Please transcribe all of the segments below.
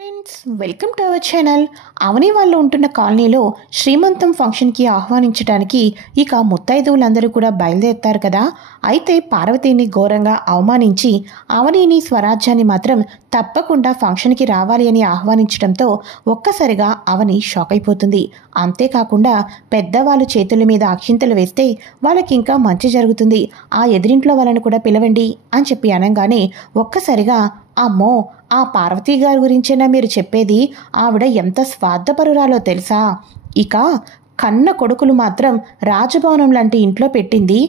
Friends, welcome to our channel. Avani వాళ్ళు ఉంటున్న కాలనీలో శ్రీమంతం ఫంక్షన్కి ఆహ్వానించడానికి ఇక ముత్తైదువులందరూ కూడా బయలుదేరుతారు కదా. అయితే పార్వతిని ఘోరంగా అవమానించి అవనిని స్వరాజ్యాన్ని మాత్రం తప్పకుండా ఫంక్షన్కి రావాలి అని ఆహ్వానించడంతో ఒక్కసారిగా అవని షాక్ అయిపోతుంది. అంతేకాకుండా పెద్దవాళ్ళు చేతుల మీద అక్షింతలు వేస్తే వాళ్ళకి ఇంకా మంచి జరుగుతుంది, ఆ ఎదిరింట్లో వాళ్ళని కూడా పిలవండి అని చెప్పి అనగానే ఒక్కసారిగా అమ్మో, ఆ పార్వతీ గారి గురించేనా మీరు చెప్పేది? ఆవిడ ఎంత స్వార్థపరురాలో తెలుసా? ఇక కన్న కొడుకులు మాత్రం రాజభవనం లాంటి ఇంట్లో పెట్టింది,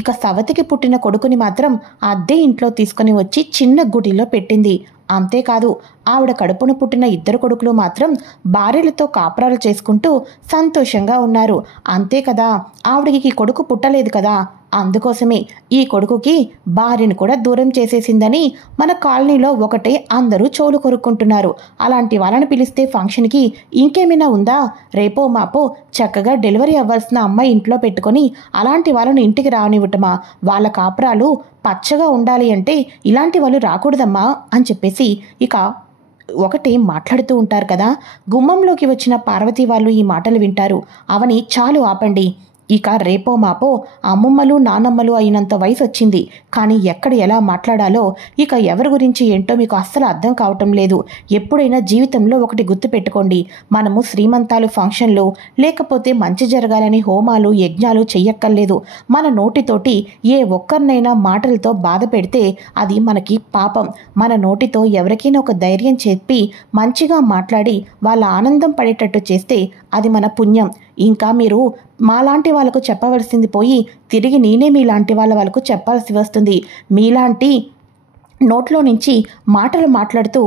ఇక సవతికి పుట్టిన కొడుకుని మాత్రం అద్దె ఇంట్లో తీసుకుని వచ్చి చిన్న గుడిలో పెట్టింది. అంతేకాదు, ఆవిడ కడుపున పుట్టిన ఇద్దరు కొడుకులు మాత్రం భార్యలతో కాపురాలు చేసుకుంటూ సంతోషంగా ఉన్నారు. అంతే కదా, ఆవిడకి కొడుకు పుట్టలేదు కదా, అందుకోసమే ఈ కొడుకుకి భార్యను కూడా దూరం చేసేసిందని మన కాలనీలో ఒకటే అందరూ చోలు కొరుక్కుంటున్నారు. అలాంటి వాళ్ళని పిలిస్తే ఫంక్షన్కి ఇంకేమైనా ఉందా? రేపో మాపో చక్కగా డెలివరీ అవ్వాల్సిన అమ్మాయి ఇంట్లో పెట్టుకొని అలాంటి వాళ్ళని ఇంటికి రానివ్వటమా? వాళ్ళ కాపురాలు పచ్చగా ఉండాలి అంటే ఇలాంటి వాళ్ళు రాకూడదమ్మా అని చెప్పేసి ఇక ఒకటి మాట్లాడుతూ ఉంటారు కదా. గుమ్మంలోకి వచ్చిన పార్వతి వాళ్ళు ఈ మాటలు వింటారు. అవని చాలు ఆపండి, ఇక రేపో మాపో అమ్మమ్మలు నానమ్మలు అయినంత వయసు వచ్చింది, కానీ ఎక్కడ ఎలా మాట్లాడాలో ఇక ఎవరి గురించి ఏంటో మీకు అస్సలు అర్థం కావటం లేదు. ఎప్పుడైనా జీవితంలో ఒకటి గుర్తుపెట్టుకోండి, మనము శ్రీమంతాలు ఫంక్షన్లు లేకపోతే మంచి జరగాలని హోమాలు యజ్ఞాలు చెయ్యక్కర్లేదు. మన నోటితోటి ఏ ఒక్కరినైనా మాటలతో బాధ పెడితే అది మనకి పాపం. మన నోటితో ఎవరికైనా ఒక ధైర్యం చెప్పి మంచిగా మాట్లాడి వాళ్ళ ఆనందం పడేటట్టు చేస్తే అది మన పుణ్యం. ఇంకా మీరు మాలాంటి వాళ్ళకు చెప్పవలసింది పోయి తిరిగి నేనే మీలాంటి వాళ్ళకు చెప్పాల్సి వస్తుంది. మీలాంటి నోట్లో నుంచి మాటలు మాట్లాడుతూ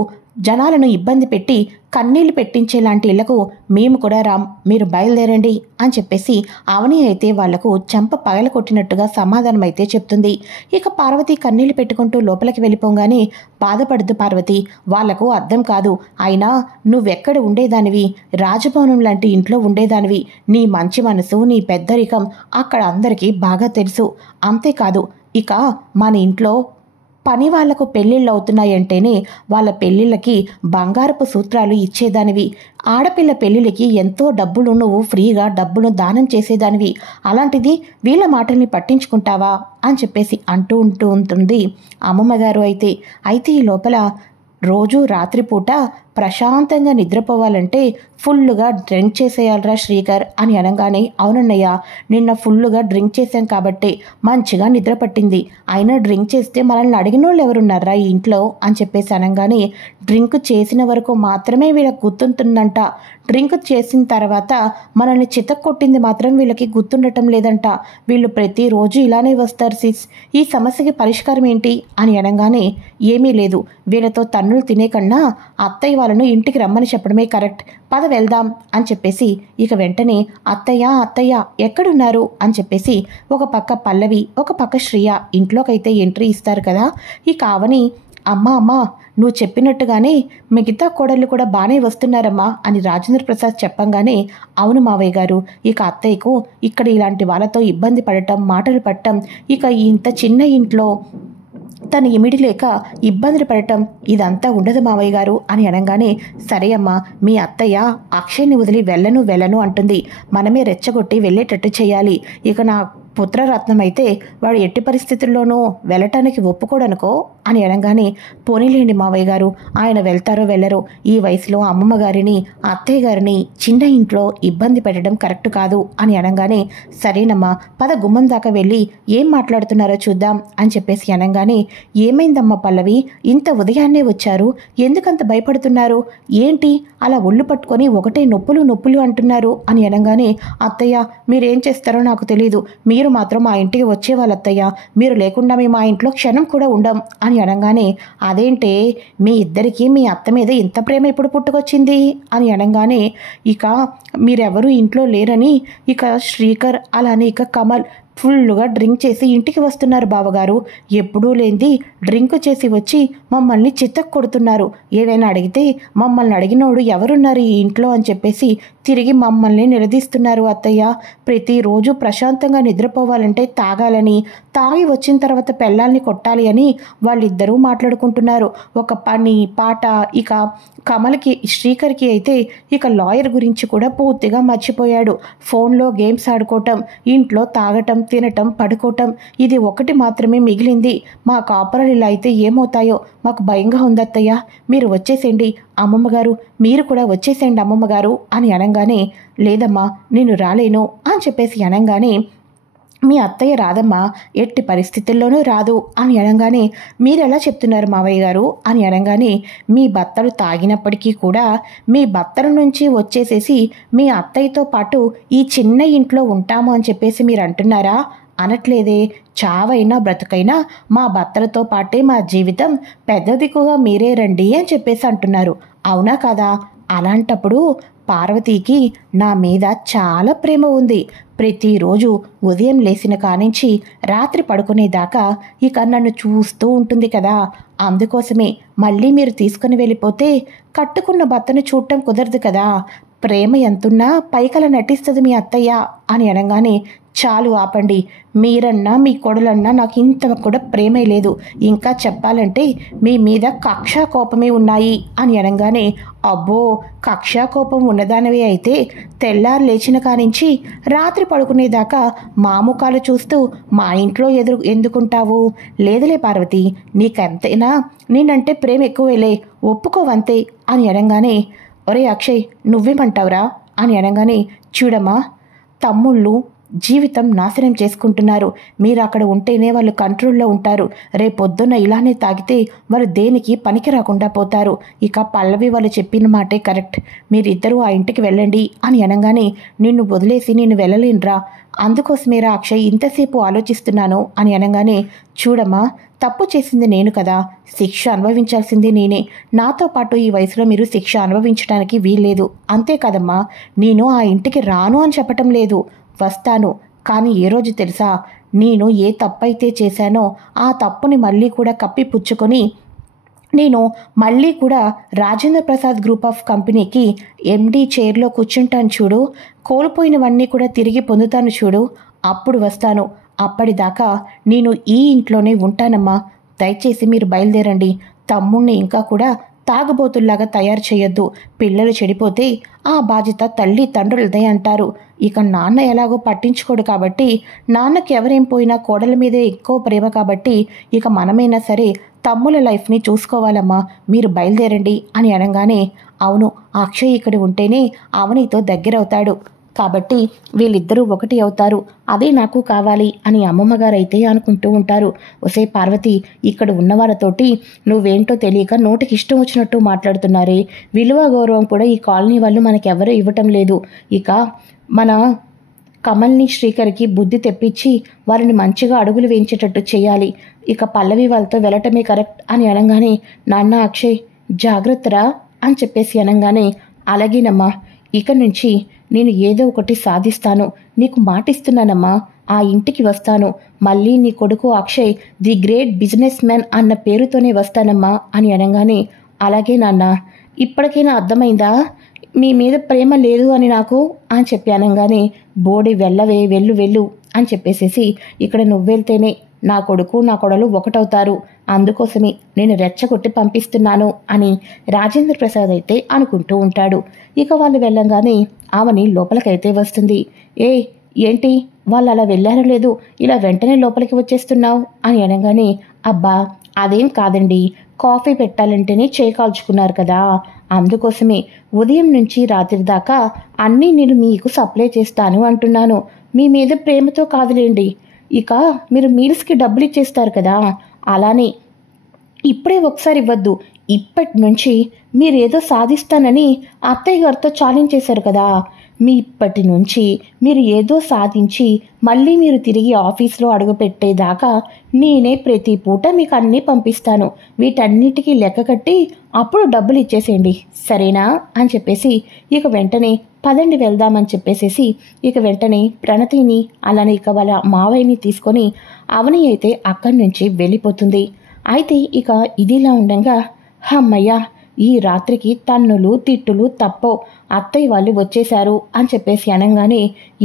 జనాలను ఇబ్బంది పెట్టి కన్నీళ్లు పెట్టించేలాంటి ఇళ్లకు మేము కూడా రాం, మీరు బయలుదేరండి అని చెప్పేసి అవని అయితే వాళ్లకు చెంప పగల కొట్టినట్టుగా సమాధానం అయితే చెప్తుంది. ఇక పార్వతి కన్నీళ్లు పెట్టుకుంటూ లోపలికి వెళ్ళిపోగానే బాధపడద్దు పార్వతి, వాళ్లకు అర్థం కాదు. అయినా నువ్వెక్కడ ఉండేదానివి? రాజభవనం లాంటి ఇంట్లో ఉండేదానివి. నీ మంచి మనసు, నీ పెద్దరికం అక్కడ అందరికీ బాగా తెలుసు. అంతేకాదు, ఇక మన ఇంట్లో పని వాళ్లకు పెళ్ళిళ్ళు అవుతున్నాయంటేనే వాళ్ళ పెళ్ళిళ్ళకి బంగారపు సూత్రాలు ఇచ్చేదానివి. ఆడపిల్ల పెళ్ళిళ్ళకి ఎంతో డబ్బులు నువ్వు ఫ్రీగా డబ్బును దానం చేసేదానివి. అలాంటిది వీళ్ళ మాటల్ని పట్టించుకుంటావా అని చెప్పేసి అంటూ ఉంటుంది అమ్మమ్మగారు అయితే ఈ లోపల రోజు రాత్రిపూట ప్రశాంతంగా నిద్రపోవాలంటే ఫుల్లుగా డ్రింక్ చేసేయాలరా శ్రీకర్ అని అనగానే అవునన్నయ్య, నిన్న ఫుల్లుగా డ్రింక్ చేశాం కాబట్టి మంచిగా నిద్ర పట్టింది. అయినా డ్రింక్ చేస్తే మనల్ని అడిగిన వాళ్ళు ఎవరున్నారా ఈ ఇంట్లో అని చెప్పేసి అనగానే డ్రింక్ చేసిన వరకు మాత్రమే వీళ్ళకి గుర్తుంటుందంట. డ్రింక్ చేసిన తర్వాత మనల్ని చితక్కొట్టింది మాత్రం వీళ్ళకి గుర్తుండటం లేదంట. వీళ్ళు ప్రతిరోజు ఇలానే వస్తారు సిస్, ఈ సమస్యకి పరిష్కారం ఏంటి అని అనగానే ఏమీ లేదు, వీళ్ళతో తన్నులు తినే కన్నా అత్తయ్య వాళ్ళను ఇంటికి రమ్మని చెప్పడమే కరెక్ట్, పద వెళ్దాం అని చెప్పేసి ఇక వెంటనే అత్తయ్య ఎక్కడున్నారు అని చెప్పేసి ఒక పక్క పల్లవి ఒక పక్క శ్రియ ఇంట్లోకైతే ఎంట్రీ ఇస్తారు కదా. ఇక అవని అమ్మా నువ్వు చెప్పినట్టుగానే మిగతా కోడళ్ళు కూడా బాగానే వస్తున్నారమ్మా అని రాజేంద్ర ప్రసాద్ చెప్పంగానే అవును మావయ్య గారు, ఇక అత్తయ్యకు ఇక్కడ ఇలాంటి వాళ్ళతో ఇబ్బంది పడటం మాటలు పడటం, ఇక ఇంత చిన్న ఇంట్లో తను ఇమిడి లేక ఇబ్బందులు పడటం ఇదంతా ఉండదు మావయ్య గారు అని అనగానే సరే అమ్మా, మీ అత్తయ్య అక్షయ్ని వదిలి వెళ్ళను అంటుంది, మనమే రెచ్చగొట్టి వెళ్ళేటట్టు చేయాలి. ఇక నా పుత్రరత్నం అయితే వాడు ఎట్టి పరిస్థితుల్లోనూ వెళ్ళటానికి ఒప్పుకోడనుకో అని అనగానే పోనీలేండి మావయ్య గారు, ఆయన వెళ్తారో వెళ్ళరో, ఈ వయసులో అమ్మమ్మ గారిని అత్తయ్య గారిని చిన్న ఇంట్లో ఇబ్బంది పెట్టడం కరెక్ట్ కాదు అని అనగానే సరేనమ్మా పద గుమ్మం దాకా వెళ్ళి ఏం మాట్లాడుతున్నారో చూద్దాం అని చెప్పేసి అనగానే ఏమైందమ్మా పల్లవి, ఇంత ఉదయాన్నే వచ్చారు, ఎందుకంత భయపడుతున్నారు? ఏంటి అలా ఒళ్ళు పట్టుకొని ఒకటే నొప్పులు అంటున్నారు అని అనగానే అత్తయ్య మీరేం చేస్తారో నాకు తెలీదు, మీరు మాత్రం మా ఇంటికి వచ్చేవాళ్ళు అత్తయ్య, మీరు లేకుండా మేము మా ఇంట్లో క్షణం కూడా ఉండం అని అనగానే అదేంటే మీ ఇద్దరికీ మీ అత్త మీద ఇంత ప్రేమ ఎప్పుడు పుట్టుకొచ్చింది అని అనగానే ఇక మీరెవరూ ఇంట్లో లేరని ఇక శ్రీకర్ అలానే ఇక కమల్ ఫుల్గా డ్రింక్ చేసి ఇంటికి వస్తున్నారు బావగారు. ఎప్పుడూ లేనిది డ్రింక్ చేసి వచ్చి మమ్మల్ని చిత్తకు కొడుతున్నారు. ఏవైనా అడిగితే మమ్మల్ని అడిగినోడు ఎవరున్నారు ఈ ఇంట్లో అని చెప్పేసి తిరిగి మమ్మల్ని నిలదీస్తున్నారు అత్తయ్య. ప్రతిరోజు ప్రశాంతంగా నిద్రపోవాలంటే తాగాలని, తాగి వచ్చిన తర్వాత పెళ్ళాల్ని కొట్టాలి అని వాళ్ళిద్దరూ మాట్లాడుకుంటున్నారు. ఒక పని పాట. ఇక కమల్కి, శ్రీకర్కి అయితే ఇక లాయర్ గురించి కూడా పూర్తిగా మర్చిపోయాడు. ఫోన్లో గేమ్స్ ఆడుకోవటం, ఇంట్లో తాగటం, తినటం, పడుకోవటం, ఇది ఒకటి మాత్రమే మిగిలింది. మా కాపురాలు ఇలా అయితే ఏమవుతాయో మాకు భయంగా ఉందత్తయ్య. మీరు వచ్చేసేయండి అమ్మమ్మగారు, మీరు కూడా వచ్చేసేయండి అమ్మమ్మగారు అని అనగానే, లేదమ్మా నేను రాలేను అని చెప్పేసి అనగానే, మీ అత్తయ్య రాదమ్మా, ఎట్టి పరిస్థితుల్లోనూ రాదు అని అనగానే, మీరెలా చెప్తున్నారు మావయ్య గారు అని అనగానే, మీ భర్తలు తాగినప్పటికీ కూడా మీ భర్తల నుంచి వచ్చేసేసి మీ అత్తయ్యతో పాటు ఈ చిన్న ఇంట్లో ఉంటాము అని చెప్పేసి మీరు అంటున్నారా? అనట్లేదే. చావైనా బ్రతుకైనా మా భర్తలతో పాటే మా జీవితం, పెద్ద దిక్కుగా మీరే రండి అని చెప్పేసి అంటున్నారు. అవునా కదా? అలాంటప్పుడు పార్వతీకి నా మీద చాలా ప్రేమ ఉంది. ప్రతిరోజు ఉదయం లేచిన కానించి రాత్రి పడుకునేదాకా ఇక నన్ను చూస్తూ ఉంటుంది కదా. అందుకోసమే మళ్ళీ మీరు తీసుకుని వెళ్ళిపోతే కట్టుకున్న భర్తను చూడటం కుదరదు కదా. ప్రేమ ఎంతున్నా పైకల నటిస్తుంది మీ అత్తయ్య అని అనగానే, చాలు ఆపండి. మీరన్నా మీ కొడలన్నా నాకు ఇంత కూడా ప్రేమే లేదు. ఇంకా చెప్పాలంటే మీ మీద కక్షా కోపమే ఉన్నాయి అని అనగానే, అబ్బో కక్షా కోపం ఉన్నదానివే అయితే తెల్లారు లేచిన కానించి రాత్రి పడుకునేదాకా మా ముఖాలు చూస్తూ మా ఇంట్లో ఎందుకుంటావు? లేదులే పార్వతి, నీకెంతైనా నేనంటే ప్రేమ ఎక్కువేలే, ఒప్పుకోవంతే అని అనగానే, ఒరే అక్షయ్ నువ్వేమంటావురా అని అనగానే, చూడమ్మా తమ్ముళ్ళు జీవితం నాశనం చేసుకుంటున్నారు. మీరు అక్కడ ఉంటేనే వాళ్ళు కంట్రోల్లో ఉంటారు. రేపొద్దున్న ఇలానే తాగితే వాళ్ళు దేనికి పనికి రాకుండా పోతారు. ఇక పల్లవి వాళ్ళు చెప్పిన మాటే కరెక్ట్. మీరిద్దరూ ఆ ఇంటికి వెళ్ళండి అని అనగానే, నిన్ను వదిలేసి నేను వెళ్ళలేనురా, అందుకోసమేరా అక్షయ్ ఇంతసేపు ఆలోచిస్తున్నాను అని అనగానే, చూడమ్మా తప్పు చేసింది నేను కదా, శిక్ష అనుభవించాల్సింది నేనే. నాతో పాటు ఈ వయసులో మీరు శిక్ష అనుభవించడానికి వీల్లేదు. అంతే కదమ్మా. నేను ఆ ఇంటికి రాను అని చెప్పటం లేదు, వస్తాను. కానీ ఏ రోజు తెలుసా, నేను ఏ తప్పైతే చేశానో ఆ తప్పుని మళ్ళీ కూడా కప్పిపుచ్చుకొని నేను మళ్ళీ కూడా రాజేంద్ర ప్రసాద్ గ్రూప్ ఆఫ్ కంపెనీకి ఎండీ చైర్లో కూర్చుంటాను చూడు, కోల్పోయినవన్నీ కూడా తిరిగి పొందుతాను చూడు, అప్పుడు వస్తాను. అప్పటిదాకా నేను ఈ ఇంట్లోనే ఉంటానమ్మా. దయచేసి మీరు బయలుదేరండి. తమ్ముణ్ణి ఇంకా కూడా తాగుబోతుల్లాగా తయారు చేయొద్దు. పిల్లలు చెడిపోతే ఆ బాధ్యత తల్లి తండ్రులదే అంటారు. ఇక నాన్న ఎలాగో పట్టించుకోడు కాబట్టి, నాన్నకి ఎవరేం పోయినా కోడల మీదే ఎక్కువ ప్రేమ కాబట్టి, ఇక మనమైనా సరే తమ్ముల లైఫ్ని చూసుకోవాలమ్మా, మీరు బయలుదేరండి అని అనగానే, అవును అక్షయ్ ఇక్కడ ఉంటేనే అవనితో దగ్గరవుతాడు కాబట్టి వీళ్ళిద్దరూ ఒకటి అవుతారు, అదే నాకు కావాలి అని అమ్మమ్మగారైతే అనుకుంటూ ఉంటారు. ఒసే పార్వతి, ఇక్కడ ఉన్న వాళ్ళతోటి నువ్వేంటో తెలియక నోటికి ఇష్టం వచ్చినట్టు మాట్లాడుతున్నారే. విలువ గౌరవం కూడా ఈ కాలనీ వాళ్ళు మనకెవరూ ఇవ్వటం లేదు. ఇక మన కమల్ని, శ్రీకర్కి బుద్ధి తెప్పించి వారిని మంచిగా అడుగులు వేయించేటట్టు చేయాలి. ఇక పల్లవి వాళ్ళతో వెళ్ళటమే కరెక్ట్ అని అనగానే, నాన్న అక్షయ్ జాగ్రత్తరా అని చెప్పేసి అనగానే, అలాగేనమ్మా, ఇక నుంచి నేను ఏదో ఒకటి సాధిస్తాను, నీకు మాటిస్తున్నానమ్మా. ఆ ఇంటికి వస్తాను. మళ్ళీ నీ కొడుకు Akshay the great business man అన్న పేరుతోనే వస్తానమ్మా అని అనగానే, అలాగే నాన్న, ఇప్పటికైనా అర్థమైందా మీ మీద ప్రేమ లేదు అని నాకు అని చెప్పి అనగానే, బోడి వెళ్ళవే, వెళ్ళు వెళ్ళు అని చెప్పేసేసి, ఇక్కడ నువ్వెళ్తేనే నా కొడుకు నా కొడలు ఒకటవుతారు, అందుకోసమే నేను రెచ్చగొట్టి పంపిస్తున్నాను అని రాజేంద్ర ప్రసాద్ అయితే అనుకుంటూ ఉంటాడు. ఇక వాళ్ళు వెళ్ళంగానే ఆమెని లోపలికైతే వస్తుంది. ఏంటి వాళ్ళు అలా వెళ్ళారో లేదు, ఇలా వెంటనే లోపలికి వచ్చేస్తున్నావు అని అనగానే, అబ్బా అదేం కాదండి, కాఫీ పెట్టాలంటేనే చేయి కాల్చుకున్నారు కదా, అందుకోసమే ఉదయం నుంచి రాత్రి దాకా అన్నీ నేను మీకు సప్లై చేస్తాను అంటున్నాను. మీ మీద ప్రేమతో కాదులేండి, ఇక మీరు మీల్స్కి డబ్బులు ఇచ్చేస్తారు కదా, అలానే ఇప్పుడే ఒకసారి ఇవ్వద్దు. ఇప్పటి నుంచి మీరేదో సాధిస్తానని అత్తయ్య గారితో ఛాలెంజ్ చేశారు కదా, మీ ఇప్పటి నుంచి మీరు ఏదో సాధించి మళ్ళీ మీరు తిరిగి ఆఫీస్లో అడుగుపెట్టేదాకా నేనే ప్రతి పూట మీకు అన్నీ పంపిస్తాను. వీటన్నిటికీ లెక్క కట్టి అప్పుడు డబ్బులు ఇచ్చేసేయండి, సరేనా అని చెప్పేసి ఇక వెంటనే పదండి వెళ్దామని చెప్పేసేసి ఇక వెంటనే ప్రణతిని అలానే ఇక వాళ్ళ మావయ్యని తీసుకొని అవని అయితే అక్కడి నుంచి వెళ్ళిపోతుంది. అయితే ఇక ఇదిలా ఉండగా అమ్మయ్య, ఈ రాత్రికి తన్నులు తిట్టులు తప్పో, అత్తయ్య వాళ్ళు వచ్చేశారు అని చెప్పేసి అనగానే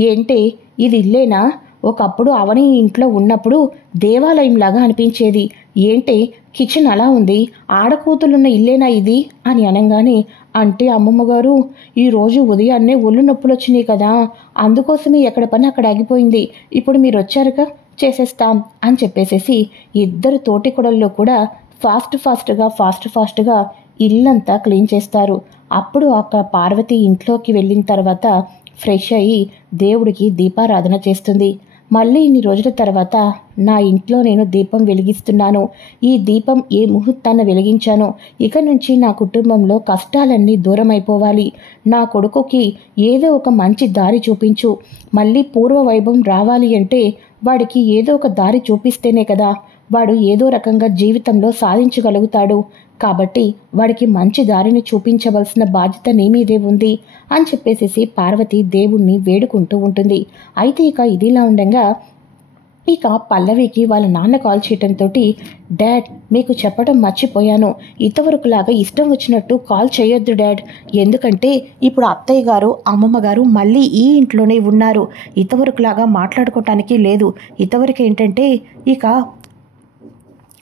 ఏంటే ఇది ఇల్లేనా? ఒకప్పుడు అవని ఇంట్లో ఉన్నప్పుడు దేవాలయంలాగా అనిపించేది, ఏంటే కిచెన్ అలా ఉంది, ఆడకూతులున్న ఇల్లేనా ఇది అని అనగానే అంటే అమ్మమ్మ గారు ఈరోజు ఉదయాన్నే ఒళ్ళు నొప్పులు వచ్చినాయి కదా, అందుకోసమే ఎక్కడ పని అక్కడ ఆగిపోయింది, ఇప్పుడు మీరు వచ్చారుగా చేసేస్తాం అని చెప్పేసేసి ఇద్దరు తోటి కొడల్లో కూడా ఫాస్ట్గా ఇల్లంతా క్లీన్ చేస్తారు. అప్పుడు అక్క పార్వతి ఇంట్లోకి వెళ్ళిన తర్వాత ఫ్రెష్ అయ్యి దేవుడికి దీపారాధన చేస్తుంది. మళ్ళీ ఇన్ని రోజుల తర్వాత నా ఇంట్లో నేను దీపం వెలిగిస్తున్నాను, ఈ దీపం ఏ ముహూర్తాన్ని వెలిగించానో ఇక నుంచి నా కుటుంబంలో కష్టాలన్నీ దూరం అయిపోవాలి, నా కొడుకుకి ఏదో ఒక మంచి దారి చూపించు, మళ్ళీ పూర్వ వైభవం రావాలి అంటే వాడికి ఏదో ఒక దారి చూపిస్తేనే కదా వాడు ఏదో రకంగా జీవితంలో సాధించగలుగుతాడు, కాబట్టి వాడికి మంచి దారిని చూపించవలసిన బాధ్యత నీ మీదే ఉంది అని చెప్పేసేసి పార్వతి దేవుణ్ణి వేడుకుంటూ ఉంటుంది. అయితే ఇక ఇదిలా ఉండగా ఇక పల్లవికి వాళ్ళ నాన్న కాల్ చేయడంతో డాడ్ మీకు చెప్పడం మర్చిపోయాను, ఇంతవరకులాగా ఇష్టం వచ్చినట్టు కాల్ చేయొద్దు డాడ్, ఎందుకంటే ఇప్పుడు అత్తయ్య గారు అమ్మమ్మ గారు మళ్ళీ ఈ ఇంట్లోనే ఉన్నారు, ఇంతవరకులాగా మాట్లాడుకోవటానికి లేదు, ఇంతవరకు ఏంటంటే ఇక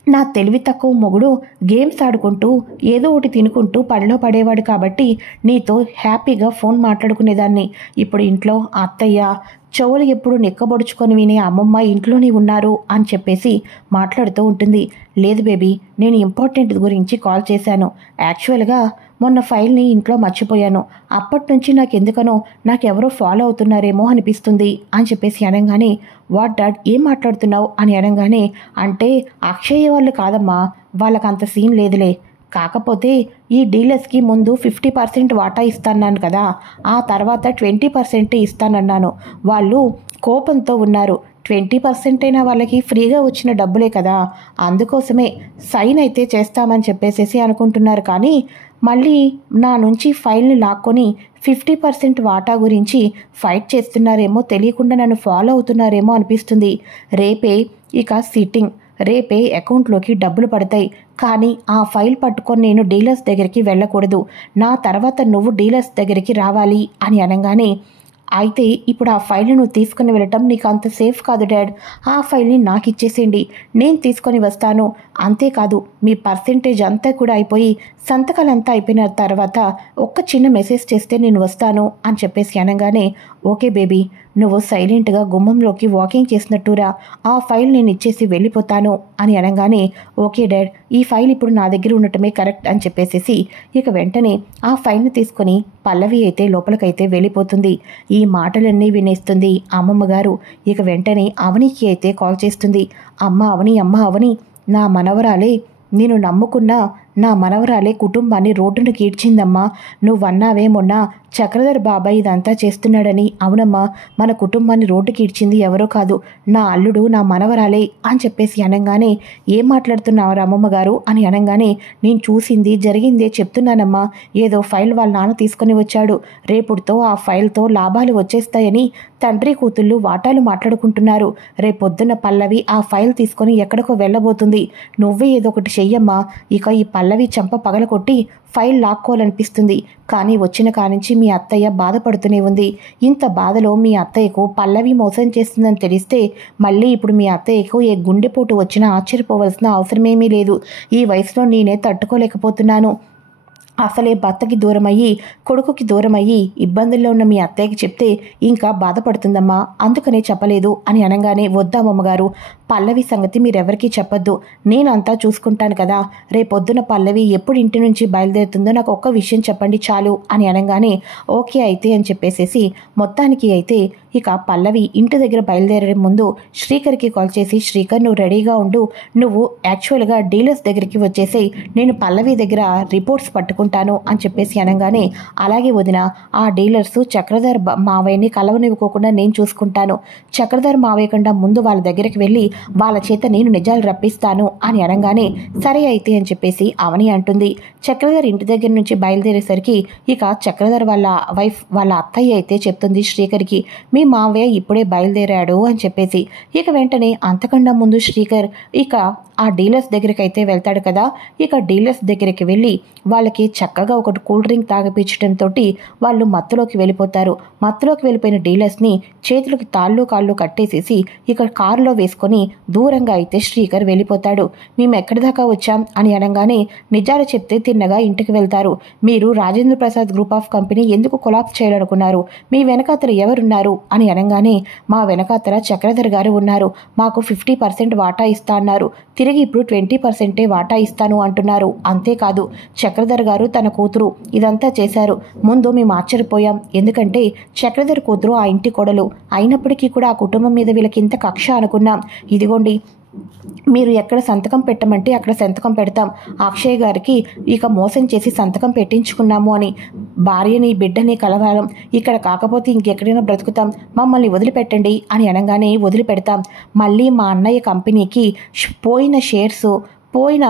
నా తెలివి తక్కువ మొగుడు గేమ్స్ ఆడుకుంటూ ఏదో ఒకటి తినుకుంటూ పనిలో పడేవాడు కాబట్టి నీతో హ్యాపీగా ఫోన్ మాట్లాడుకునేదాన్ని, ఇప్పుడు ఇంట్లో అత్తయ్య చెవులు ఎప్పుడు నెక్కబొడుచుకొని వినే అమ్మమ్మ ఇంట్లోనే ఉన్నారు అని చెప్పేసి మాట్లాడుతూ ఉంటుంది. లేదు బేబీ, నేను ఇంపార్టెంట్ గురించి కాల్ చేశాను, యాక్చువల్గా మొన్న ఫైల్ని ఇంట్లో మర్చిపోయాను, అప్పటి నుంచి నాకెందుకనో నాకెవరో ఫాలో అవుతున్నారేమో అనిపిస్తుంది అని చెప్పేసి అనగానే వాట్ డాడ్ ఏం మాట్లాడుతున్నావు అని అనగానే అంటే అక్షయ్ వాళ్ళు కాదమ్మా, వాళ్ళకంత సీన్ లేదులే, కాకపోతే ఈ డీలర్స్కి ముందు 50% వాటా ఇస్తాన్నాను కదా, ఆ తర్వాత 20% ఇస్తానన్నాను, వాళ్ళు కోపంతో ఉన్నారు, 20% అయినా వాళ్ళకి ఫ్రీగా వచ్చిన డబ్బులే కదా, అందుకోసమే సైన్ అయితే చేస్తామని చెప్పేసేసి అనుకుంటున్నారు, కానీ మళ్ళీ నా నుంచి ఫైల్ని లాక్కొని 50% వాటా గురించి ఫైట్ చేస్తున్నారేమో, తెలియకుండా నన్ను ఫాలో అవుతున్నారేమో అనిపిస్తుంది. రేపే ఇక సిట్టింగ్, రేపే అకౌంట్లోకి డబ్బులు పడతాయి, కానీ ఆ ఫైల్ పట్టుకొని నేను డీలర్స్ దగ్గరికి వెళ్ళకూడదు, నా తర్వాత నువ్వు డీలర్స్ దగ్గరికి రావాలి అని అనగానే అయితే ఇప్పుడు ఆ ఫైల్ని నువ్వు తీసుకుని వెళ్ళటం నీకు అంత సేఫ్ కాదు డాడ్, ఆ ఫైల్ని నాకు ఇచ్చేసేయండి, నేను తీసుకొని వస్తాను, అంతేకాదు మీ పర్సెంటేజ్ అంతా కూడా అయిపోయి సంతకాలంతా అయిపోయిన తర్వాత ఒక్క చిన్న మెసేజ్ చేస్తే నేను వస్తాను అని చెప్పేసి అనగానే ఓకే బేబీ, నువ్వు సైలెంట్గా గుమ్మంలోకి వాకింగ్ చేసినట్టురా, ఆ ఫైల్ నేను ఇచ్చేసి వెళ్ళిపోతాను అని అనగానే ఓకే డాడ్, ఈ ఫైల్ ఇప్పుడు నా దగ్గర ఉండటమే కరెక్ట్ అని చెప్పేసేసి ఇక వెంటనే ఆ ఫైల్ని తీసుకొని పల్లవి అయితే లోపలికైతే వెళ్ళిపోతుంది. ఈ మాటలన్నీ వినేస్తుంది అమ్మమ్మ గారు. ఇక వెంటనే అవనికి అయితే కాల్ చేస్తుంది. అమ్మ అవని, నా మనవరాలే, నేను నమ్ముకున్న నా మనవరాలే కుటుంబాన్ని రోడ్డును కీడ్చిందమ్మా, నువ్వన్నావే మొన్న చక్రధర్ బాబాయ్ ఇదంతా చేస్తున్నాడని, అవునమ్మా, మన కుటుంబాన్ని రోడ్డుకి ఇడ్చింది ఎవరో కాదు, నా అల్లుడు నా మనవరాలే అని చెప్పేసి అనగానే ఏం మాట్లాడుతున్నావు అమ్మమ్మ గారు అని అనగానే నేను చూసింది జరిగిందే చెప్తున్నానమ్మా, ఏదో ఫైల్ వాళ్ళ నాన్న తీసుకొని వచ్చాడు, రేపుడితో ఆ ఫైల్తో లాభాలు వచ్చేస్తాయని తండ్రి కూతుళ్ళు వాటాలు మాట్లాడుకుంటున్నారు, రేపొద్దున పల్లవి ఆ ఫైల్ తీసుకొని ఎక్కడికో వెళ్ళబోతుంది, నువ్వే ఏదో ఒకటి చెయ్యమ్మా, ఇక ఈ పల్లవి చంప పగలకొట్టి ఫైల్ లాక్కోవాలనిపిస్తుంది, కానీ వచ్చిన కానించి మీ అత్తయ్య బాధపడుతూనే ఉంది, ఇంత బాధలో మీ అత్తయ్యకు పల్లవి మోసం చేస్తుందని తెలిస్తే మళ్ళీ ఇప్పుడు మీ అత్తయ్యకు ఏ గుండెపోటు వచ్చినా ఆశ్చర్యపోవలసిన అవసరమేమీ లేదు, ఈ వయసులో నేనే తట్టుకోలేకపోతున్నాను, అసలే భర్తకి దూరమయ్యి కొడుకుకి దూరమయ్యి ఇబ్బందుల్లో ఉన్న మీ అత్తయ్యకి చెప్తే ఇంకా బాధపడుతుందమ్మా, అందుకనే చెప్పలేదు అని అనగానే వద్దమ్మమ్మగారు, పల్లవి సంగతి మీరెవరికీ చెప్పొద్దు, నేనంతా చూసుకుంటాను కదా, రేపొద్దున పల్లవి ఎప్పుడు ఇంటి నుంచి బయలుదేరుతుందో నాకు ఒక్క విషయం చెప్పండి చాలు అని అనగానే ఓకే అయితే అని చెప్పేసేసి మొత్తానికి అయితే ఇక పల్లవి ఇంటి దగ్గర బయలుదేరే ముందు శ్రీకర్కి కాల్ చేసి, శ్రీకర్ నువ్వు రెడీగా ఉండు, నువ్వు యాక్చువల్గా డీలర్స్ దగ్గరికి వచ్చేసి నేను పల్లవి దగ్గర రిపోర్ట్స్ పట్టుకుంటాను అని చెప్పేసి అనగానే అలాగే వదిన, ఆ డీలర్స్ చక్రధర్ మావయ్యని కలవనివ్వకోకుండా నేను చూసుకుంటాను, చక్రధర్ మావయ్య కన్నా ముందు వాళ్ళ దగ్గరికి వెళ్ళి వాళ్ళ చేత నేను నిజాలు రప్పిస్తాను అని అనగానే సరే అయితే అని చెప్పేసి అవని అంటుంది. చక్రధర్ ఇంటి దగ్గర నుంచి బయలుదేరేసరికి ఇక చక్రధర్ వాళ్ళ వైఫ్ వాళ్ళ అత్తయ్య అయితే చెప్తుంది శ్రీకర్కి, మీ మావయ్య ఇప్పుడే బయలుదేరాడు అని చెప్పేసి. ఇక వెంటనే అంతకన్నా ముందు శ్రీకర్ ఇక ఆ డీలర్స్ దగ్గరికి అయితే వెళ్తాడు కదా. ఇక డీలర్స్ దగ్గరికి వెళ్ళి వాళ్ళకి చక్కగా ఒకటి కూల్ డ్రింక్ తాగిపించడంతో వాళ్ళు మత్తులోకి వెళ్ళిపోతారు. మత్తులోకి వెళ్ళిపోయిన డీలర్స్ని చేతులకి తాళ్ళు కాళ్ళు కట్టేసేసి ఇక కారులో వేసుకొని దూరంగా అయితే శ్రీకర్ వెళ్ళిపోతాడు. మేము ఎక్కడి దాకా వచ్చాం అని అనగానే నిజాలు చెప్తే తిన్నగా ఇంటికి వెళ్తారు. మీరు Rajendra Prasad group of company ఎందుకు కొలాప్స్ చేయాలనుకున్నారు, మీ వెనకాతల ఎవరున్నారు అని అనగానే మా వెనకాతల చక్రధర్ గారు ఉన్నారు, మాకు 50% వాటా ఇస్తా అన్నారు, తిరిగి ఇప్పుడు 20% వాటా ఇస్తాను అంటున్నారు. అంతేకాదు చక్రధర్ గారు తన కూతురు ఇదంతా చేశారు. ముందు మేము ఆశ్చర్యపోయాం, ఎందుకంటే చక్రధర్ కూతురు ఆ ఇంటి కొడలు అయినప్పటికీ కూడా ఆ కుటుంబం మీద వీళ్ళకి ఇంత కక్ష అనుకున్నాం. ఇదిగోండి మీరు ఎక్కడ సంతకం పెట్టమంటే అక్కడ సంతకం పెడతాం, అక్షయ్ గారికి ఇక మోసం చేసి సంతకం పెట్టించుకున్నాము అని, భార్యని బిడ్డని కలవాలం, ఇక్కడ కాకపోతే ఇంకెక్కడైనా బ్రతుకుతాం, మమ్మల్ని వదిలిపెట్టండి అని అనగానే వదిలిపెడతాం. మళ్ళీ మా అన్నయ్య కంపెనీకి పోయిన షేర్స్, పోయిన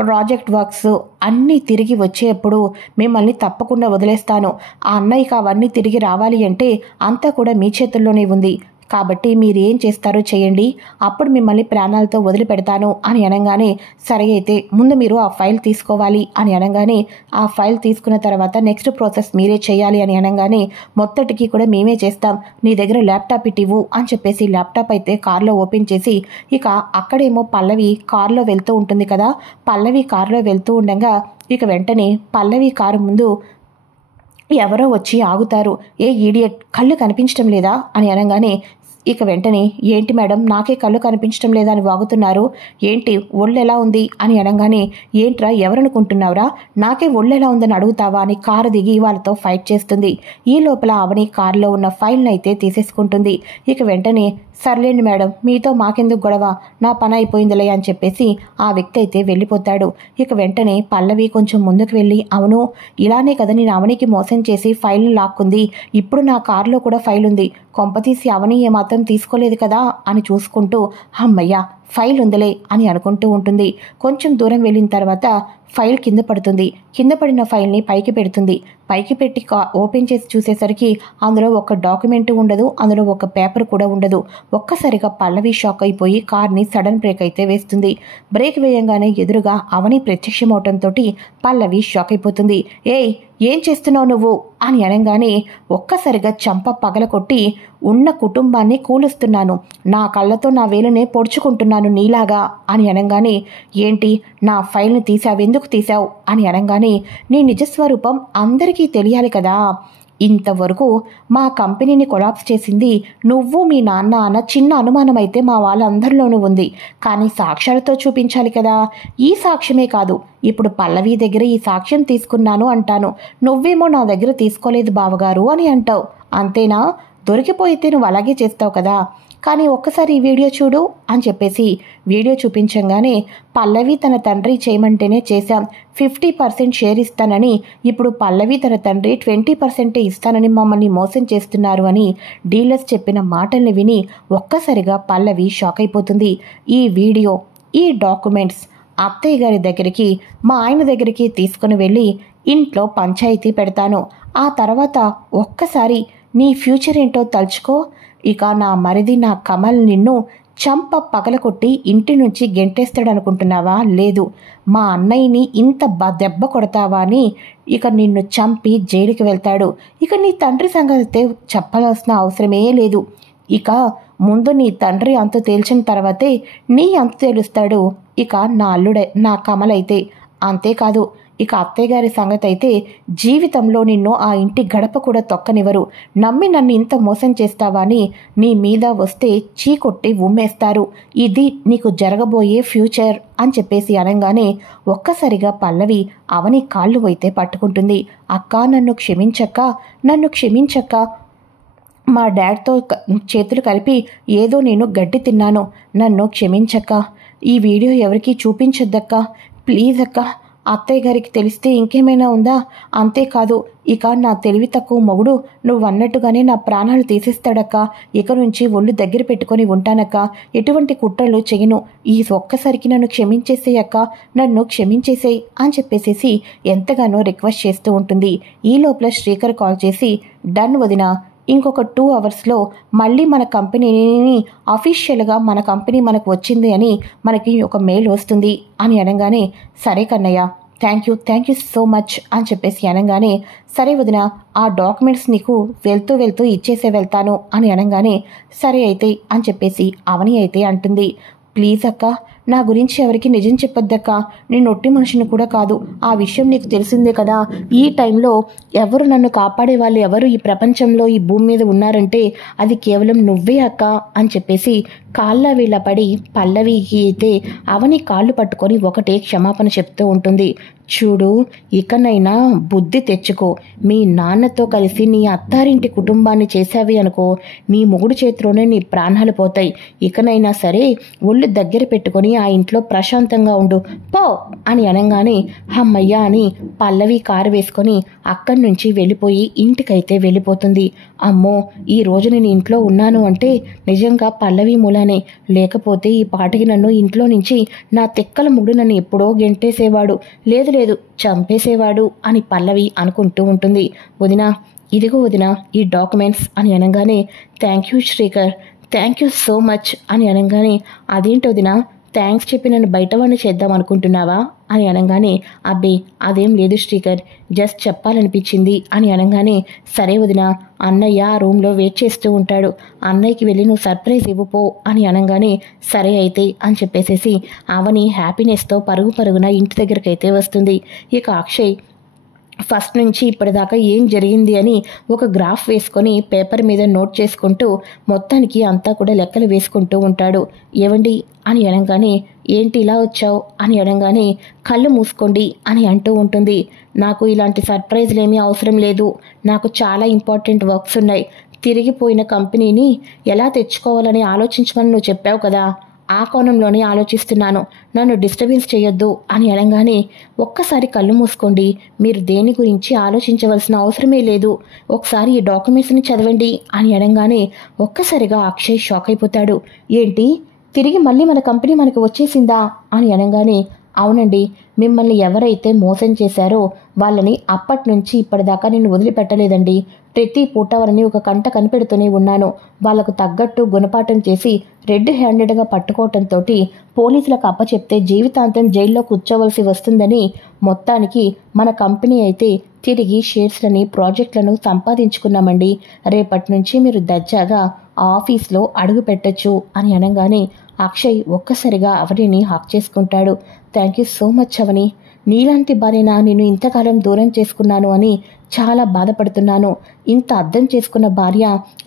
ప్రాజెక్ట్ వర్క్స్ అన్నీ తిరిగి వచ్చేప్పుడు మిమ్మల్ని తప్పకుండా వదిలేస్తాను. ఆ అన్నయ్యకి అవన్నీ తిరిగి రావాలి అంటే అంతా కూడా మీ చేతుల్లోనే ఉంది, కాబట్టి మీరు ఏం చేస్తారో చేయండి, అప్పుడు మిమ్మల్ని ప్రాణాలతో వదిలిపెడతాను అని అనగానే సరే అయితే ముందు మీరు ఆ ఫైల్ తీసుకోవాలి అని అనగానే ఆ ఫైల్ తీసుకున్న తర్వాత నెక్స్ట్ ప్రాసెస్ మీరే చేయాలి అని అనగానే మొత్తటికి కూడా మేమే చేస్తాం, నీ దగ్గర ల్యాప్టాప్ ఇవ్వు అని చెప్పేసి ల్యాప్టాప్ అయితే కార్లో ఓపెన్ చేసి ఇక అక్కడేమో పల్లవి కార్లో వెళ్తూ ఉంటుంది కదా. పల్లవి కార్లో వెళ్తూ ఉండగా ఇక వెంటనే పల్లవి కారు ముందు ఎవరో వచ్చి ఆగుతారు. ఏ ఈడియట్, కళ్ళు కనిపించడం లేదా అని అనగానే ఇక వెంటనే ఏంటి మేడం నాకే కళ్ళు కనిపించడం లేదా అని వాగుతున్నారు, ఏంటి ఒళ్ళు ఎలా ఉంది అని అనగానే ఏంట్రా ఎవరనుకుంటున్నావురా, నాకే ఒళ్ళు ఎలా ఉందని అడుగుతావా అని కారు దిగి వాళ్ళతో ఫైట్ చేస్తుంది. ఈ లోపల అవని కారులో ఉన్న ఫైల్ని అయితే తీసేసుకుంటుంది. ఇక వెంటనే సర్లేండి మేడం మీతో మాకెందుకు గొడవ, నా పని అయిపోయిందిలే అని చెప్పేసి ఆ వ్యక్తి అయితే వెళ్ళిపోతాడు. ఇక వెంటనే పల్లవి కొంచెం ముందుకు వెళ్ళి అవును ఇలానే కదా నేను అవనికి మోసం చేసి ఫైల్ని లాక్కుంది, ఇప్పుడు నా కారులో కూడా ఫైల్ ఉంది, కొంపతీసి అవని ఏమాత్రం తీసుకోలేదు కదా అని చూసుకుంటూ అమ్మయ్య ఫైల్ ఉందిలే అని అనుకుంటూ ఉంటుంది. కొంచెం దూరం వెళ్ళిన తర్వాత ఫైల్ కింద పడుతుంది. కింద పడిన ఫైల్ని పైకి పెడుతుంది. పైకి పెట్టి ఓపెన్ చేసి చూసేసరికి అందులో ఒక డాక్యుమెంట్ ఉండదు, అందులో ఒక పేపర్ కూడా ఉండదు. ఒక్కసారిగా పల్లవి షాక్ అయిపోయి కార్ని సడన్ బ్రేక్ అయితే వేస్తుంది. బ్రేక్ వేయంగానే ఎదురుగా అవని ప్రత్యక్షమవటంతో పల్లవి షాక్ అయిపోతుంది. ఏయ్ ఏం చేస్తున్నావు నువ్వు అని అనగానే ఒక్కసారిగా చంప పగలకొట్టి ఉన్న కుటుంబాన్ని కూలుస్తున్నాను, నా కళ్ళతో నా వేలునే పొడుచుకుంటున్నాను నీలాగా అని అనగానే ఏంటి నా ఫైల్ని తీసావు, ఎందుకు తీసావు అని అనగానే నీ నిజస్వరూపం అందరికీ తెలియాలి కదా, ఇంతవరకు మా కంపెనీని కొలాప్స్ చేసింది నువ్వు మీ నాన్న అన్న చిన్న అనుమానం అయితే మా వాళ్ళందరిలోనూ ఉంది, కానీ సాక్ష్యాలతో చూపించాలి కదా, ఈ సాక్ష్యమే కాదు ఇప్పుడు పల్లవి దగ్గర ఈ సాక్ష్యం తీసుకున్నాను అంటాను, నువ్వేమో నా దగ్గర తీసుకోలేదు బావగారు అని అంటావు, అంతేనా, దొరికిపోయితే నువ్వు అలాగే చేస్తావు కదా, కానీ ఒక్కసారి ఈ వీడియో చూడు అని చెప్పేసి వీడియో చూపించంగానే పల్లవి తన తండ్రి చేయమంటేనే చేశాం, 50% షేర్ ఇస్తానని ఇప్పుడు పల్లవి తన తండ్రి 20% ఇస్తానని మమ్మల్ని మోసం చేస్తున్నారు అని డీలర్స్ చెప్పిన మాటల్ని విని ఒక్కసారిగా పల్లవి షాక్ అయిపోతుంది. ఈ వీడియో, ఈ డాక్యుమెంట్స్ అత్తయ్య గారి దగ్గరికి మా ఆయన దగ్గరికి తీసుకుని వెళ్ళి ఇంట్లో పంచాయతీ పెడతాను, ఆ తర్వాత ఒక్కసారి నీ ఫ్యూచర్ ఏంటో తలుచుకో, ఇక నా మరిది నా కమల్ నిన్ను చంప పగలకొట్టి ఇంటి నుంచి గెంటేస్తాడనుకుంటున్నావా, లేదు మా అన్నయ్యని ఇంత దెబ్బ కొడతావా అని ఇక నిన్ను చంపి జైలుకి వెళ్తాడు, ఇక నీ తండ్రి సంగతి చెప్పాల్సిన అవసరమే లేదు, ఇక ముందు నీ తండ్రి అంతు తేల్చిన తర్వాతే నీ అంతు తేలుస్తాడు ఇక నా అల్లుడే నా కమల్ అయితే, అంతేకాదు ఇక అత్తయ్య గారి సంగతి అయితే జీవితంలో నిన్ను ఆ ఇంటి గడప కూడా తొక్కనివ్వరు. నమ్మి నన్ను ఇంత మోసం చేస్తావా అని నీ మీద వస్తే చీకొట్టి ఉమ్మేస్తారు. ఇది నీకు జరగబోయే ఫ్యూచర్ అని చెప్పేసి అనగానే ఒక్కసారిగా పల్లవి అవని కాళ్ళు అయితే పట్టుకుంటుంది. అక్క నన్ను క్షమించక్క, నన్ను క్షమించక్క. మా డాడ్తో చేతులు కలిపి ఏదో నేను గడ్డి తిన్నాను, నన్ను క్షమించక్క. ఈ వీడియో ఎవరికీ చూపించొద్దక్క, ప్లీజ్ అక్క. అత్తయ్య గారికి తెలిస్తే ఇంకేమైనా ఉందా? అంతేకాదు ఇక నా తెలివి తక్కువ మొగుడు నువ్వు అన్నట్టుగానే నా ప్రాణాలు తీసేస్తాడక్క. ఇక నుంచి ఒళ్ళు దగ్గర పెట్టుకొని ఉంటానక్క, ఎటువంటి కుట్రలు చెయ్యను. ఈ ఒక్కసారికి నన్ను క్షమించేసేయక్క, నన్ను క్షమించేసేయి అని చెప్పేసేసి ఎంతగానో రిక్వెస్ట్ చేస్తూ ఉంటుంది. ఈ లోపల శ్రీకర్ కాల్ చేసి డన్ వదినా, ఇంకొక 2 అవర్స్లో మళ్ళీ మన కంపెనీని అఫీషియల్గా మన కంపెనీ మనకు వచ్చింది అని మనకి ఒక మెయిల్ వస్తుంది అని అనగానే సరే Kannayya, thank you so much అని చెప్పేసి అనగానే సరే వదిన, ఆ డాక్యుమెంట్స్ నీకు వెళ్తూ ఇచ్చేసే వెళ్తాను అని అనగానే సరే అయితే అని చెప్పేసి అవని అయితే అంటుంది. ప్లీజ్ అక్క, నా గురించి ఎవరికి నిజం చెప్పొద్దక్క, నేను ఒట్టి మనిషిని కూడా కాదు. ఆ విషయం నీకు తెలిసిందే కదా. ఈ టైంలో ఎవరు నన్ను కాపాడే వాళ్ళు ఎవరు ఈ ప్రపంచంలో ఈ భూమి మీద ఉన్నారంటే అది కేవలం నువ్వే అక్క అని చెప్పేసి కాళ్ళ వీళ్ళ పడి పల్లవికి అయితే అవని కాళ్ళు పట్టుకొని ఒకటే క్షమాపణ చెప్తూ ఉంటుంది. చూడు, ఇకనైనా బుద్ధి తెచ్చుకో. మీ నాన్నతో కలిసి నీ అత్తారింటి కుటుంబాన్ని చేసావి అనుకో, నీ మొగుడు చేతిలోనే నీ ప్రాణాలు పోతాయి. ఇకనైనా సరే ఒళ్ళు దగ్గర పెట్టుకొని ఆ ఇంట్లో ప్రశాంతంగా ఉండు పో అని అనగానే అమ్మయ్య అని పల్లవి కారు వేసుకొని అక్కడి నుంచి వెళ్ళిపోయి ఇంటికైతే వెళ్ళిపోతుంది. అమ్మో, ఈ రోజు నేను ఇంట్లో ఉన్నాను అంటే నిజంగా పల్లవి మూలానే, లేకపోతే ఈ పాటికి నన్ను ఇంట్లో నుంచి నా తిక్కల ముడు నన్ను ఎప్పుడో గెంటేసేవాడు, లేదు చంపేసేవాడు అని పల్లవి అనుకుంటూ ఉంటుంది. వదినా, ఇదిగో వదినా ఈ డాక్యుమెంట్స్ అని అనగానే thank you Srikar, thank you so much అని అనగానే అదేంటి వదినా థ్యాంక్స్ చెప్పి నన్ను బయటవాడిని చేద్దాం అనుకుంటున్నావా అని అనగానే అబ్బే అదేం లేదు శ్రీకర్, జస్ట్ చెప్పాలనిపించింది అని అనగానే సరే వదినా, అన్నయ్య ఆ రూమ్లో వెయిట్ చేస్తూ ఉంటాడు, అన్నయ్యకి వెళ్ళి నువ్వు సర్ప్రైజ్ ఇవ్వుపో అని అనగానే సరే అయితే అని చెప్పేసేసి అవని హ్యాపీనెస్తో పరుగున ఇంటి దగ్గరకైతే వస్తుంది. ఇక అక్షయ్ ఫస్ట్ నుంచి ఇప్పటిదాకా ఏం జరిగింది అని ఒక గ్రాఫ్ వేసుకొని పేపర్ మీద నోట్ చేసుకుంటూ మొత్తానికి అంతా కూడా లెక్కలు వేసుకుంటూ ఉంటాడు. ఏవండి అని అనగానే ఏంటి ఇలా వచ్చావు అని అనగానే కళ్ళు మూసుకోండి అని అంటూ ఉంటుంది. నాకు ఇలాంటి సర్ప్రైజ్లేమీ అవసరం లేదు, నాకు చాలా ఇంపార్టెంట్ వర్క్స్ ఉన్నాయి. తిరిగిపోయిన కంపెనీని ఎలా తెచ్చుకోవాలని ఆలోచించమని నువ్వు చెప్పావు కదా, ఆ కోణంలోనే ఆలోచిస్తున్నాను, నన్ను డిస్టర్బెన్స్ చేయొద్దు అని అనగానే ఒక్కసారి కళ్ళు మూసుకోండి, మీరు దేని గురించి ఆలోచించవలసిన అవసరమే లేదు, ఒకసారి ఈ డాక్యుమెంట్స్ని చదవండి అని అనగానే ఒక్కసారిగా అక్షయ్ షాక్ అయిపోతాడు. ఏంటి, తిరిగి మళ్ళీ మన కంపెనీ మనకు వచ్చేసిందా అని అనగానే అవునండి, మిమ్మల్ని ఎవరైతే మోసం చేశారో వాళ్ళని అప్పటి నుంచి ఇప్పటిదాకా నేను వదిలిపెట్టలేదండి. ప్రతి పూట వారిని ఒక కంట కనిపెడుతూనే ఉన్నాను. వాళ్లకు తగ్గట్టు గుణపాఠం చేసి రెడ్ హ్యాండెడ్గా పట్టుకోవటంతో పోలీసులకు అప్పచెప్తే జీవితాంతం జైల్లో కూర్చోవలసి వస్తుందని మొత్తానికి మన కంపెనీ అయితే తిరిగి షేర్స్లని ప్రాజెక్టులను సంపాదించుకున్నామండి. రేపటి నుంచి మీరు దర్జాగా ఆఫీస్లో అడుగు పెట్టచ్చు అని అనగానే అక్షయ్ ఒక్కసారిగా అవనిని హాక్ చేసుకుంటాడు. థ్యాంక్ యూ సో మచ్ అవని, నీలాంటి భార్యన నేను ఇంతకాలం దూరం చేసుకున్నాను అని చాలా బాధపడుతున్నాను. ఇంత అర్థం చేసుకున్న భార్య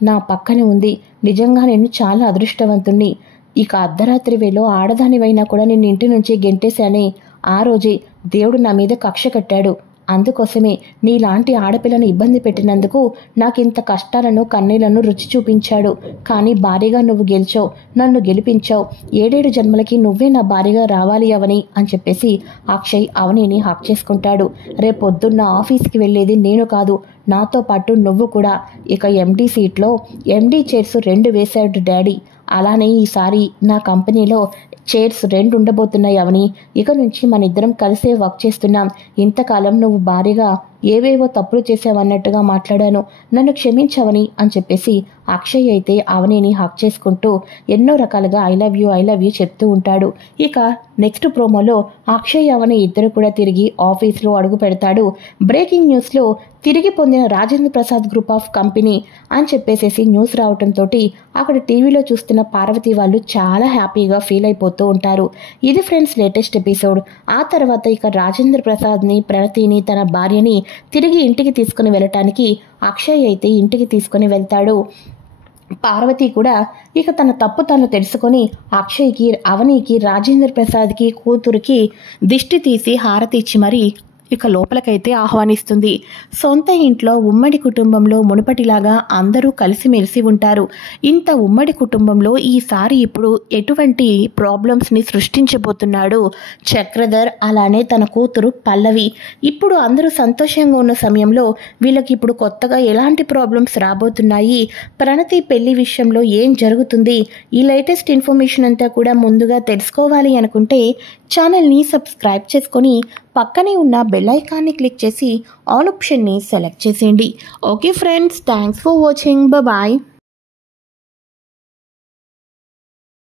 నా పక్కనే ఉంది, నిజంగా నేను చాలా అదృష్టవంతుణ్ణి. ఇక అర్ధరాత్రి వేళ ఆడదానివైనా కూడా నేను ఇంటి నుంచి గెంటేశానే, ఆ రోజే దేవుడు నా మీద కక్ష కట్టాడు. అందుకోసమే నీలాంటి ఆడపిల్లను ఇబ్బంది పెట్టినందుకు నాకింత కష్టాలను కన్నీళ్లను రుచి చూపించాడు. కానీ భారీగా నువ్వు గెలిచావు, నన్ను గెలిపించావు, 7 జన్మలకి నువ్వే నా భారీగా రావాలి అవని అని చెప్పేసి అక్షయ్ అవనిని హాక్ చేసుకుంటాడు. రేపొద్దున్న ఆఫీస్కి వెళ్ళేది నేను కాదు, నాతో పాటు నువ్వు కూడా. ఇక ఎండీ సీట్లో ఎండీ చైర్స్ 2 వేశాడు డాడీ, అలానే ఈసారి నా కంపెనీలో చైర్స్ 2 ఉండబోతున్నాయి అవని. ఇక నుంచి మన ఇద్దరం కలిసే వర్క్ చేస్తున్నాం. ఇంతకాలం నువ్వు భారీగా ఏవేవో తప్పులు చేసావన్నట్టుగా మాట్లాడాను, నన్ను క్షమించవని అని చెప్పేసి అక్షయ్ అయితే అవనిని హక్ చేసుకుంటూ ఎన్నో రకాలుగా ఐ లవ్ యూ చెప్తూ ఉంటాడు. ఇక నెక్స్ట్ ప్రోమోలో అక్షయ్ అవని ఇద్దరు కూడా తిరిగి ఆఫీస్లో అడుగు పెడతాడు. బ్రేకింగ్ న్యూస్లో తిరిగి పొందిన Rajendra Prasad group of company అని చెప్పేసేసి న్యూస్ రావడంతో అక్కడ టీవీలో చూస్తున్న పార్వతి వాళ్ళు చాలా హ్యాపీగా ఫీల్ అయిపోతూ ఉంటారు. ఇది ఫ్రెండ్స్ లేటెస్ట్ ఎపిసోడ్. ఆ తర్వాత ఇక రాజేంద్ర ప్రసాద్ని, ప్రణతిని, తన భార్యని తిరిగి ఇంటికి తీసుకుని వెళ్ళటానికి అక్షయ్ అయితే ఇంటికి తీసుకుని వెళ్తాడు. పార్వతి కూడా ఇక తన తప్పు తను తెలుసుకొని అక్షయ్కి, అవనికి, రాజేంద్ర ప్రసాద్కి కూతురికి దిష్టి తీసి హారతి ఇచ్చి మరీ ఇక లోపలికైతే ఆహ్వానిస్తుంది. సొంత ఇంట్లో ఉమ్మడి కుటుంబంలో మునుపటిలాగా అందరూ కలిసిమెలిసి ఉంటారు. ఇంత ఉమ్మడి కుటుంబంలో ఈసారి ఇప్పుడు ఎటువంటి ప్రాబ్లమ్స్ని సృష్టించబోతున్నాడు చక్రధర్, అలానే తన కూతురు పల్లవి. ఇప్పుడు అందరూ సంతోషంగా ఉన్న సమయంలో వీళ్ళకి ఇప్పుడు కొత్తగా ఎలాంటి ప్రాబ్లమ్స్ రాబోతున్నాయి, ప్రణతి పెళ్లి విషయంలో ఏం జరుగుతుంది, ఈ లేటెస్ట్ ఇన్ఫర్మేషన్ అంతా కూడా ముందుగా తెలుసుకోవాలి అనుకుంటే ఛానల్ని సబ్స్క్రైబ్ చేసుకొని పక్కనే ఉన్న బెల్ ఐకాన్ని క్లిక్ చేసి ఆల్ ఆప్షన్ని సెలెక్ట్ చేసేయండి. Okay friends, thanks for watching. Bye.